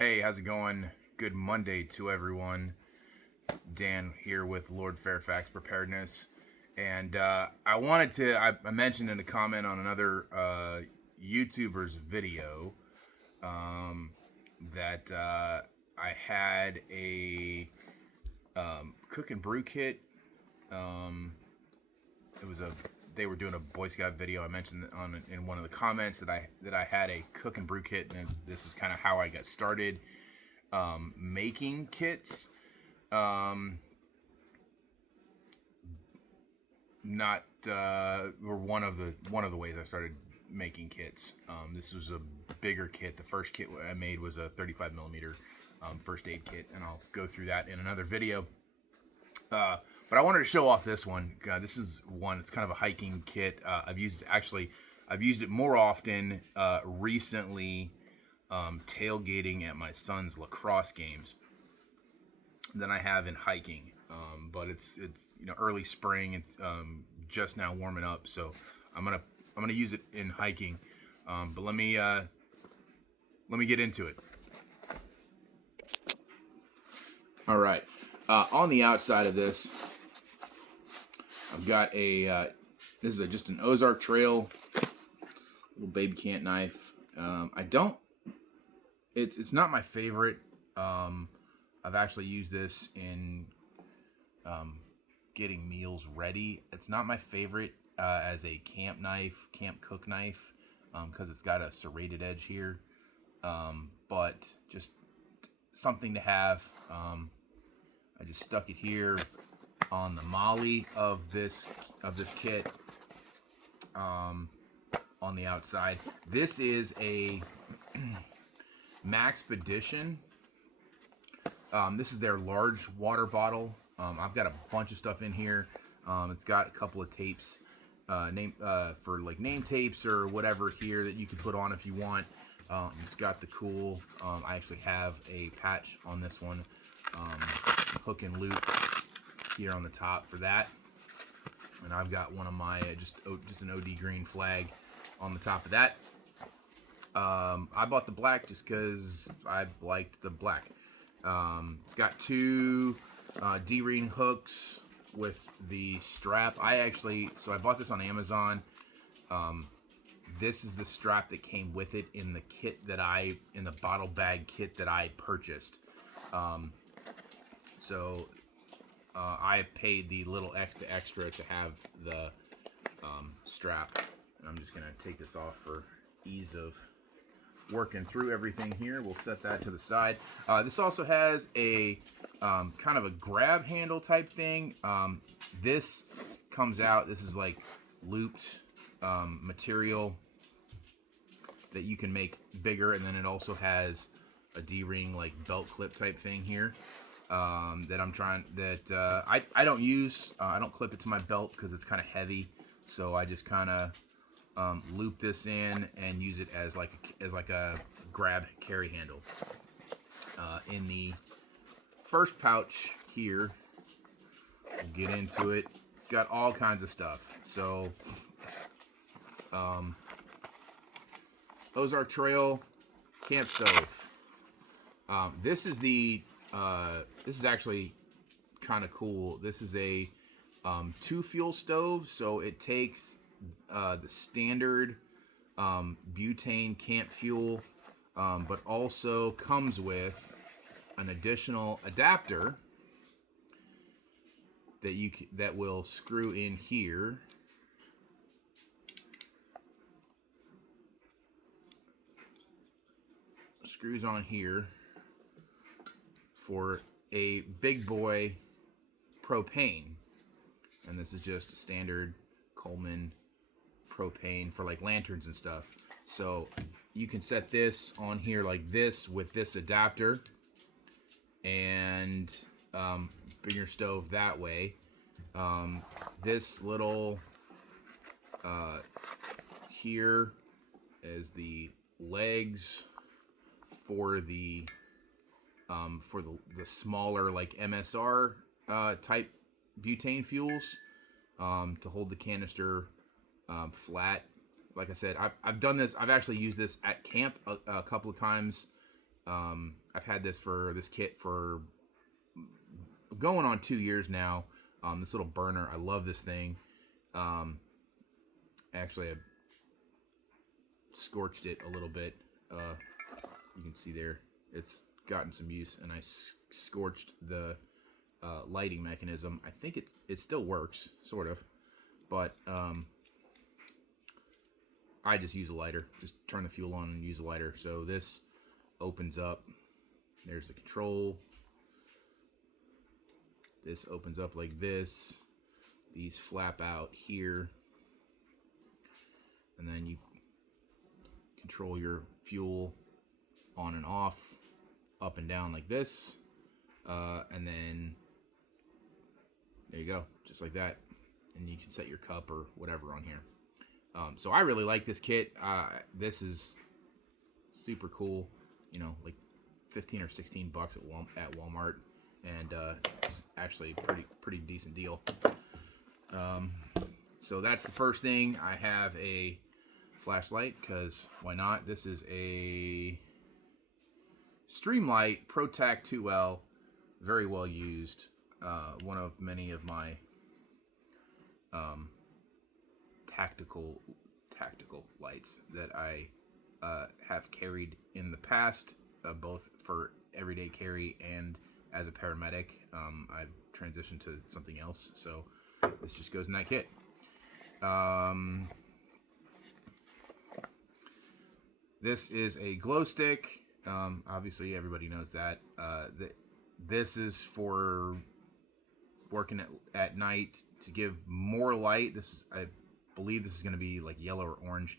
Hey, how's it going? Good Monday to everyone. Dan here with Lord Fairfax Preparedness. And I mentioned in a comment on another YouTuber's video um, that I had a Cook and Brew kit. Um, it was a They were doing a Boy Scout video. I mentioned in one of the comments that I had a Cook and Brew kit, and this is kind of how I got started making kits. Not Or one of the ways I started making kits. This was a bigger kit. The first kit I made was a 35 millimeter first aid kit, and I'll go through that in another video. But I wanted to show off this one. This is one. It's kind of a hiking kit. I've used it more often recently, tailgating at my son's lacrosse games than I have in hiking. But it's early spring. It's just now warming up, so I'm gonna use it in hiking. But let me get into it. All right. On the outside of this, I've got this is just an Ozark Trail little baby cant knife. It's not my favorite. I've actually used this in getting meals ready. It's not my favorite as a camp cook knife, because it's got a serrated edge here. But just something to have. I just stuck it here on the molly of this kit, on the outside. This is a Maxpedition. This is their large water bottle. I've got a bunch of stuff in here. It's got a couple of tapes, for like name tapes or whatever here that you can put on if you want. It's got the cool. I actually have a patch on this one. Hook and loop here on the top for that, and I've got one of my just an OD green flag on the top of that. I bought the black just because I liked the black. It's got two D-ring hooks with the strap. I bought this on Amazon. This is the strap that came with it in the bottle bag kit that I purchased. So I paid the little extra to have the strap. And I'm just going to take this off for ease of working through everything here. We'll set that to the side. This also has a kind of a grab handle type thing. This comes out. This is like looped material that you can make bigger, and then it also has a D-ring like belt clip type thing here. I don't use. I don't clip it to my belt because it's kind of heavy, so I just kind of loop this in and use it as like a grab carry handle. In the first pouch here, we'll get into it. It's got all kinds of stuff. So, Ozark Trail camp stove. This is actually kind of cool. This is a 2-fuel stove, so it takes the standard butane camp fuel, but also comes with an additional adapter that will screw in here. Screws on here for a big boy propane, and this is just a standard Coleman propane for like lanterns and stuff. So you can set this on here like this with this adapter, and bring your stove that way. This little here is the legs for the smaller like MSR type butane fuels, to hold the canister flat. Like I said, I've done this. I've actually used this at camp a couple of times I've had this kit for going on 2 years now. This little burner, I love this thing. Actually, I scorched it a little bit. You can see there, it's gotten some use, and I scorched the lighting mechanism. I think it still works, sort of, but I just use a lighter. Just turn the fuel on and use a lighter. So this opens up. There's the control. This opens up like this. These flap out here. And then you control your fuel on and off, up and down like this. And then there you go, just like that. And you can set your cup or whatever on here. So I really like this kit. This is super cool. You know, like 15 or 16 bucks at Walmart, and it's actually a pretty decent deal. So that's the first thing. I have a flashlight, because why not? This is a Streamlight ProTac 2L, very well used. One of many of my tactical lights that I have carried in the past, both for everyday carry and as a paramedic. I've transitioned to something else, so this just goes in that kit. This is a glow stick. Obviously, everybody knows that. This is for working at night to give more light. I believe this is going to be like yellow or orange,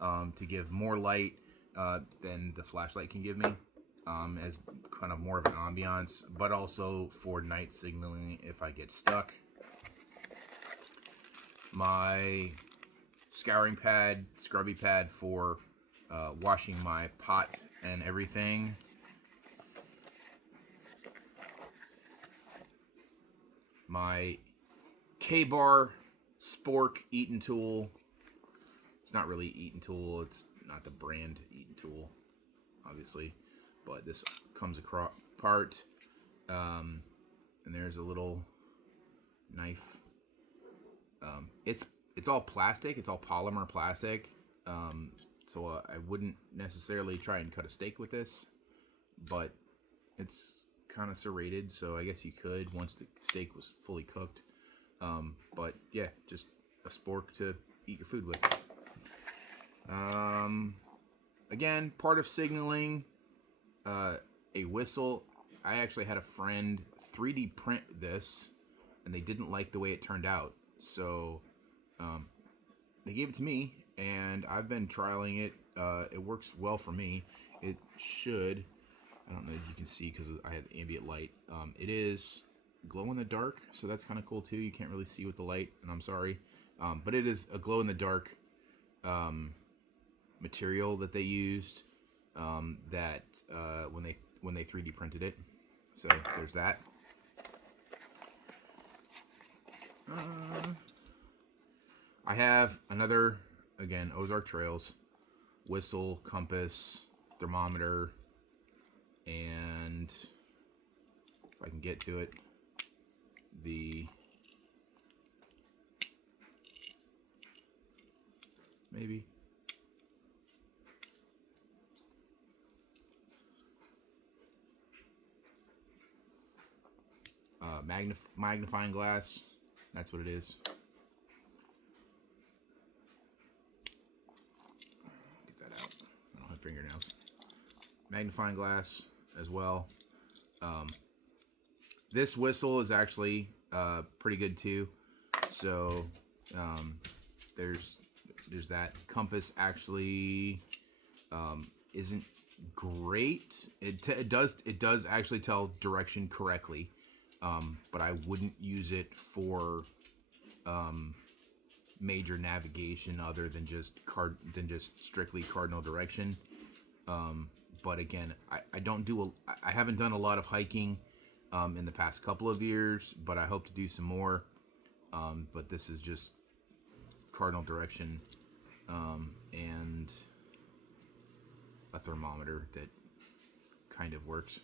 to give more light than the flashlight can give me, as kind of more of an ambiance, but also for night signaling if I get stuck. My scouring pad, scrubby pad for washing my pot and everything. My K-Bar Spork Eaton tool. It's not really Eaton tool. It's not the brand Eaton tool, obviously, but this comes apart. And there's a little knife. It's all plastic. It's all polymer plastic. So I wouldn't necessarily try and cut a steak with this, but it's kind of serrated, so I guess you could once the steak was fully cooked. But yeah, just a spork to eat your food with. Again, part of signaling, a whistle. I actually had a friend 3D print this, and they didn't like the way it turned out, so they gave it to me, and I've been trialing it. It works well for me. It should. I don't know if you can see because I have ambient light. It is glow in the dark, so that's kind of cool too. You can't really see with the light, and I'm sorry, but it is a glow in the dark material that they used, that when they 3D printed it. So there's that. I have another, again, Ozark Trails whistle, compass, thermometer, and if I can get to it, maybe magnifying glass. That's what it is. Get that out. I don't have fingernails. Magnifying glass as well. This whistle is actually pretty good too. So there's that. Compass actually isn't great. It does actually tell direction correctly, but I wouldn't use it for major navigation other than just strictly cardinal direction. But again, I haven't done a lot of hiking in the past couple of years, but I hope to do some more. But this is just cardinal direction, and a thermometer that kind of works.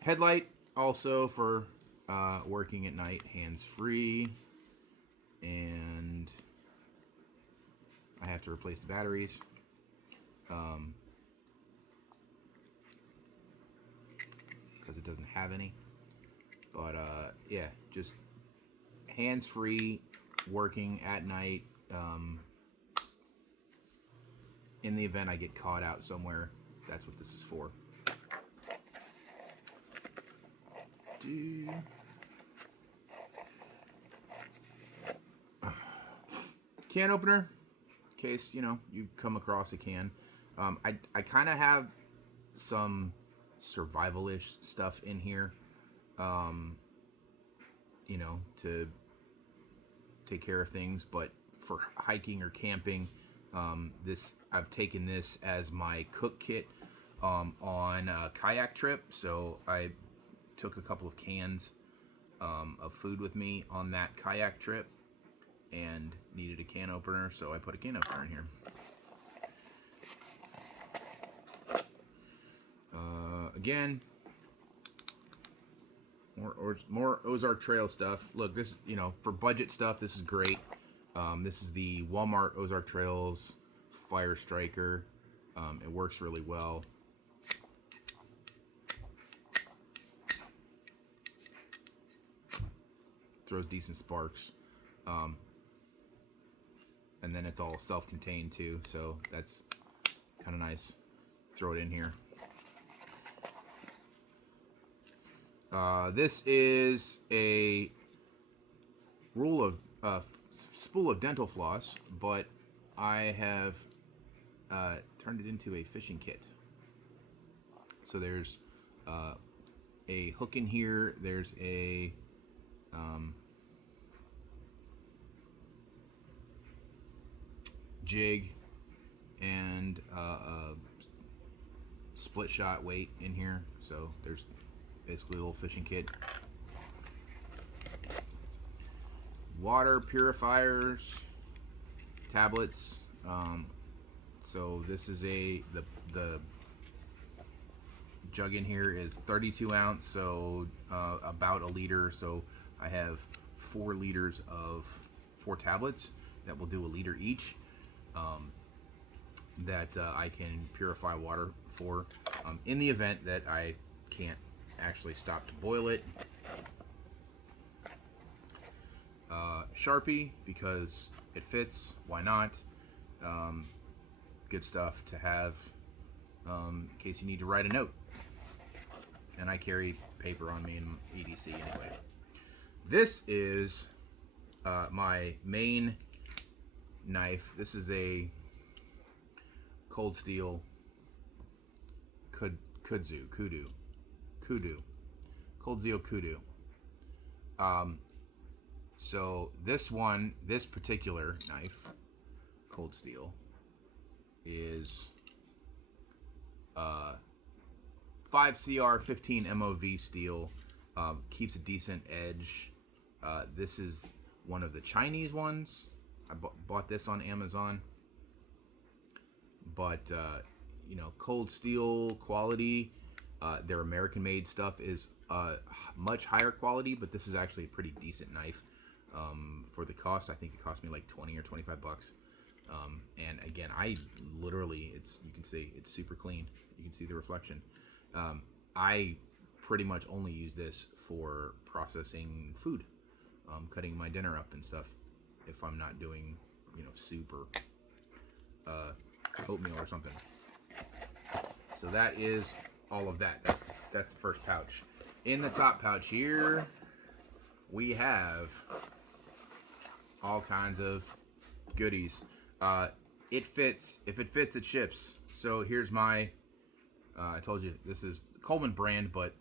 Headlight also for working at night, hands-free, and I have to replace the batteries. Because it doesn't have any. But yeah, just hands-free, working at night. In the event I get caught out somewhere, that's what this is for. Can opener, in case you come across a can. I kind of have some survival-ish stuff in here, to take care of things. But for hiking or camping, I've taken this as my cook kit on a kayak trip. So I took a couple of cans of food with me on that kayak trip and needed a can opener, so I put a can opener in here. Again, more Ozark Trail stuff. Look, this, for budget stuff, this is great. This is the Walmart Ozark Trails Fire Striker. It works really well. Throws decent sparks. And then it's all self-contained too, so that's kind of nice. Throw it in here. This is a spool of dental floss, but I have turned it into a fishing kit. So there's a hook in here. There's a jig and a split shot weight in here. So there's basically a little fishing kit. Water purifiers, tablets. So this is the jug in here is 32 ounce, so about a liter. So I have 4 liters of 4 tablets that will do a liter each. That I can purify water for in the event that I can't actually stop to boil it. Sharpie, because it fits, why not? Good stuff to have in case you need to write a note. And I carry paper on me in EDC anyway. This is my main knife. This is a cold steel kudu cold steel kudu. So this particular knife, cold steel, is 5CR 15 MOV steel. Keeps a decent edge. This is one of the Chinese ones. I bought this on Amazon. But, cold steel quality, their American-made stuff is much higher quality, but this is actually a pretty decent knife. For the cost, I think it cost me like 20 or 25 bucks. And again, I literally, you can see it's super clean. You can see the reflection. I pretty much only use this for processing food, cutting my dinner up and stuff. If I'm not doing, soup or oatmeal or something. So that is all of that. That's the first pouch. In the top pouch here, we have all kinds of goodies. It fits. If it fits, it ships. So here's my. I told you this is Coleman brand, but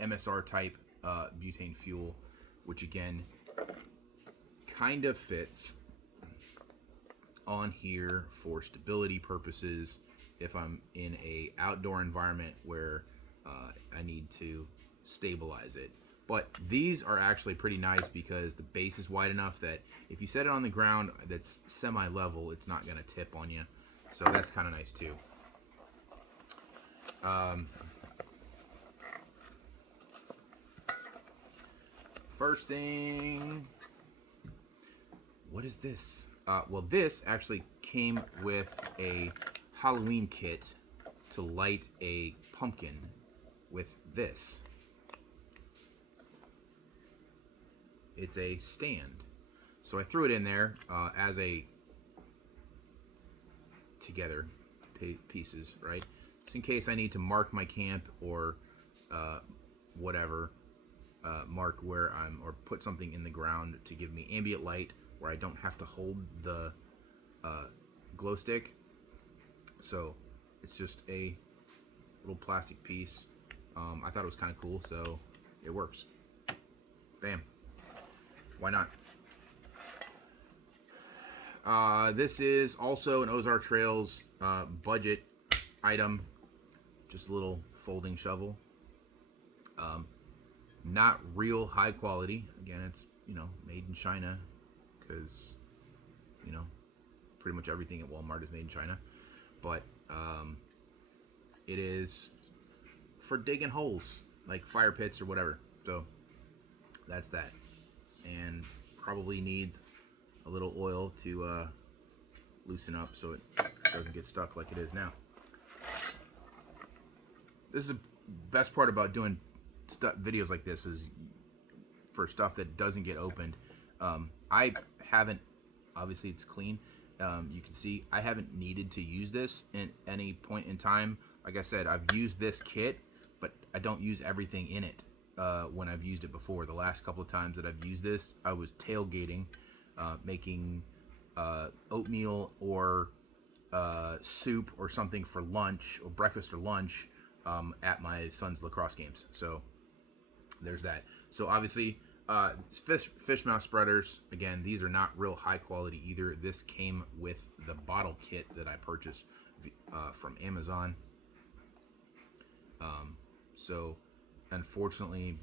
MSR type butane fuel, which again kind of fits on here for stability purposes if I'm in a outdoor environment where I need to stabilize it. But these are actually pretty nice because the base is wide enough that if you set it on the ground that's semi-level, it's not going to tip on you. So that's kind of nice too. First thing, what is this? Well, this actually came with a Halloween kit to light a pumpkin with this. It's a stand. So I threw it in there as a together pieces, right? Just in case I need to mark my camp or whatever, mark where I'm, or put something in the ground to give me ambient light where I don't have to hold the glow stick. So it's just a little plastic piece. I thought it was kind of cool, so it works. Bam. Why not? This is also an Ozark Trails budget item. Just a little folding shovel. Not real high quality. Again, it's, you know, made in China, because, you know, pretty much everything at Walmart is made in China. But it is for digging holes, like fire pits or whatever. So that's that. And probably needs a little oil to loosen up so it doesn't get stuck like it is now. This is the best part about doing videos like this, is for stuff that doesn't get opened. I haven't, obviously it's clean. You can see I haven't needed to use this at any point in time. Like I said, I've used this kit, but I don't use everything in it when I've used it before. The last couple of times that I've used this, I was tailgating, making oatmeal or soup or something for lunch, or breakfast or lunch, at my son's lacrosse games. So there's that. So obviously, fish mouth spreaders, again, these are not real high quality either. This came with the bottle kit that I purchased from Amazon. So unfortunately,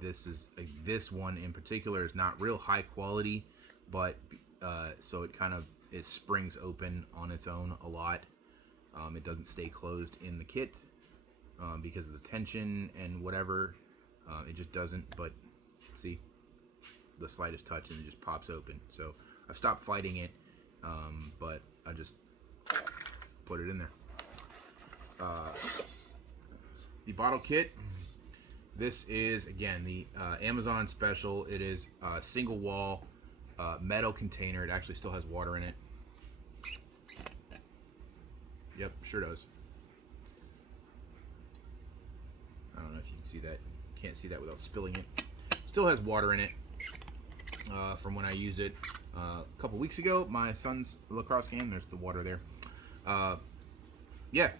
this one in particular is not real high quality, but so it springs open on its own a lot. It doesn't stay closed in the kit because of the tension and whatever. It just doesn't. But see, the slightest touch and it just pops open. So I've stopped fighting it, but I just put it in there. The bottle kit. This is, again, the Amazon special. It is a single wall metal container. It actually still has water in it. Yep, sure does. I don't know if you can see that. Can't see that without spilling it. Still has water in it from when I used it a couple weeks ago. My son's lacrosse game. There's the water there. Yeah,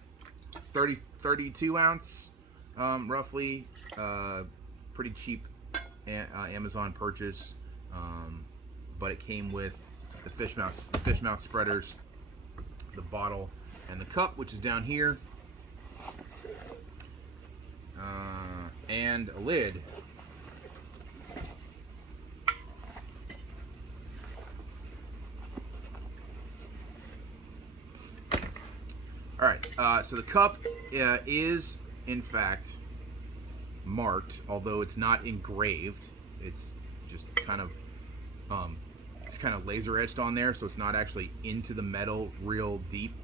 32 ounce, roughly. Pretty cheap Amazon purchase, but it came with the fish mouth spreaders, the bottle, and the cup, which is down here, and a lid. All right, so the cup is in fact marked, although it's not engraved. It's just kind of laser etched on there, so it's not actually into the metal real deep.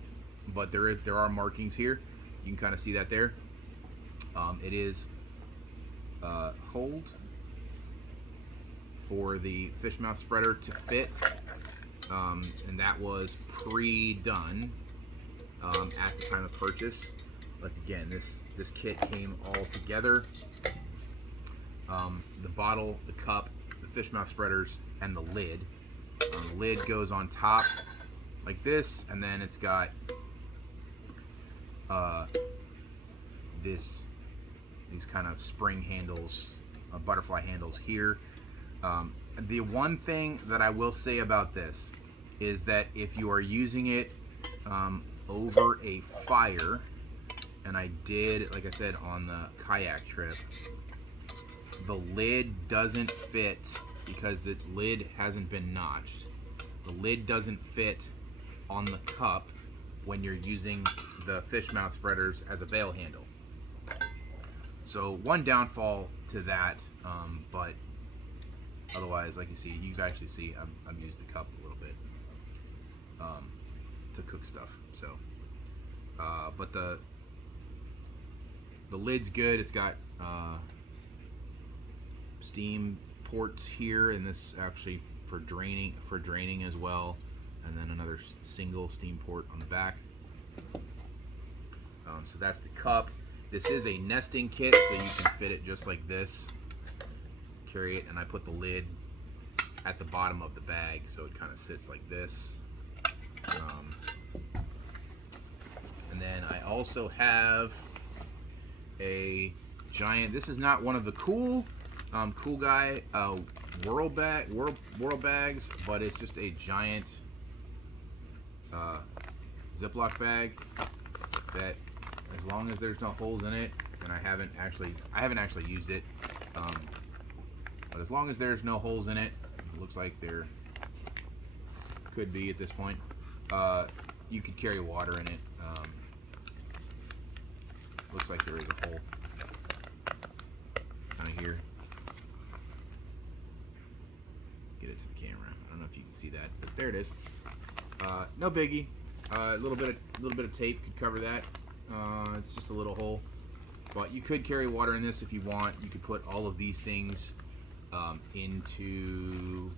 But there are markings here. You can kind of see that there. It is hold for the fish mouth spreader to fit, and that was pre-done at the time of purchase. Like, again, this kit came all together. The bottle, the cup, the fish mouth spreaders, and the lid. The lid goes on top like this, and then it's got these kind of spring handles, butterfly handles here. The one thing that I will say about this is that if you are using it over a fire, and I did, like I said, on the kayak trip, the lid doesn't fit because the lid hasn't been notched. The lid doesn't fit on the cup when you're using the fish mouth spreaders as a bail handle. So one downfall to that, but otherwise, like you see, you can actually see I've used the cup a little bit to cook stuff. So, but the lid's good. It's got steam ports here, and this actually for draining as well, and then another single steam port on the back. So that's the cup. This is a nesting kit, so you can fit it just like this. Carry it, and I put the lid at the bottom of the bag, so it kind of sits like this. And then I also have a giant. This is not one of the cool guy whirl bags, but it's just a giant Ziploc bag that, as long as there's no holes in it, and I haven't actually used it, but as long as there's no holes in it, it looks like there could be at this point. You could carry water in it. Looks like there is a hole kind of here. Get it to the camera. I don't know if you can see that, but there it is. No biggie. A little bit of tape could cover that. It's just a little hole, but you could carry water in this if you want. You could put all of these things into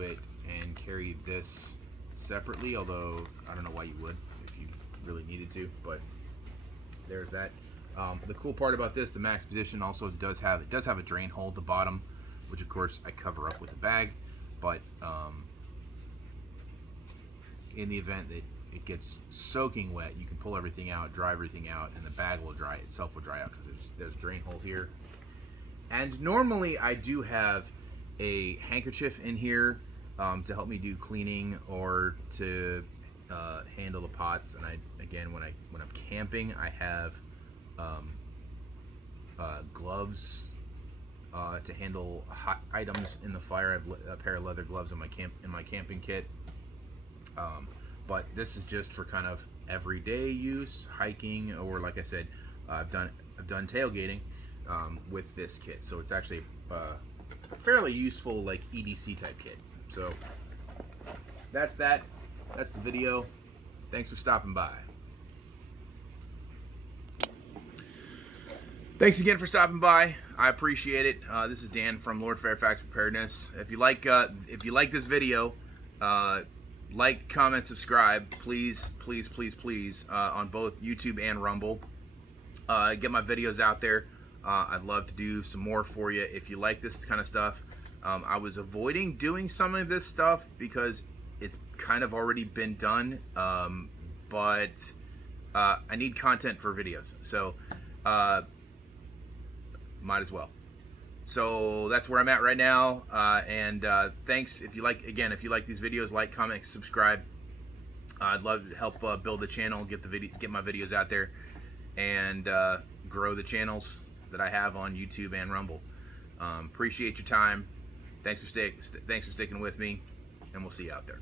it and carry this separately, although I don't know why you would if you really needed to, but there's that. The cool part about this, the Maxpedition also does have a drain hole at the bottom, which of course I cover up with a bag, but in the event that it gets soaking wet, you can pull everything out, dry everything out, and the bag will dry out because there's a drain hole here. And normally I do have a handkerchief in here to help me do cleaning or to handle the pots. And again, when I'm camping, I have gloves to handle hot items in the fire. I have a pair of leather gloves in my camping kit. But this is just for kind of everyday use, hiking, or like I said, I've done tailgating with this kit. So it's actually a fairly useful, like, EDC type kit. So that's that. That's the video. Thanks for stopping by. Thanks again for stopping by. I appreciate it. This is Dan from Lord Fairfax Preparedness. If you like this video, like, comment, subscribe, please, on both YouTube and Rumble. Get my videos out there. I'd love to do some more for you if you like this kind of stuff. I was avoiding doing some of this stuff because it's kind of already been done, but I need content for videos, so might as well. So that's where I'm at right now, and thanks. If you like these videos, like, comment, subscribe. I'd love to help build the channel, get my videos out there, and grow the channels that I have on YouTube and Rumble. Appreciate your time. Thanks for sticking with me, and we'll see you out there.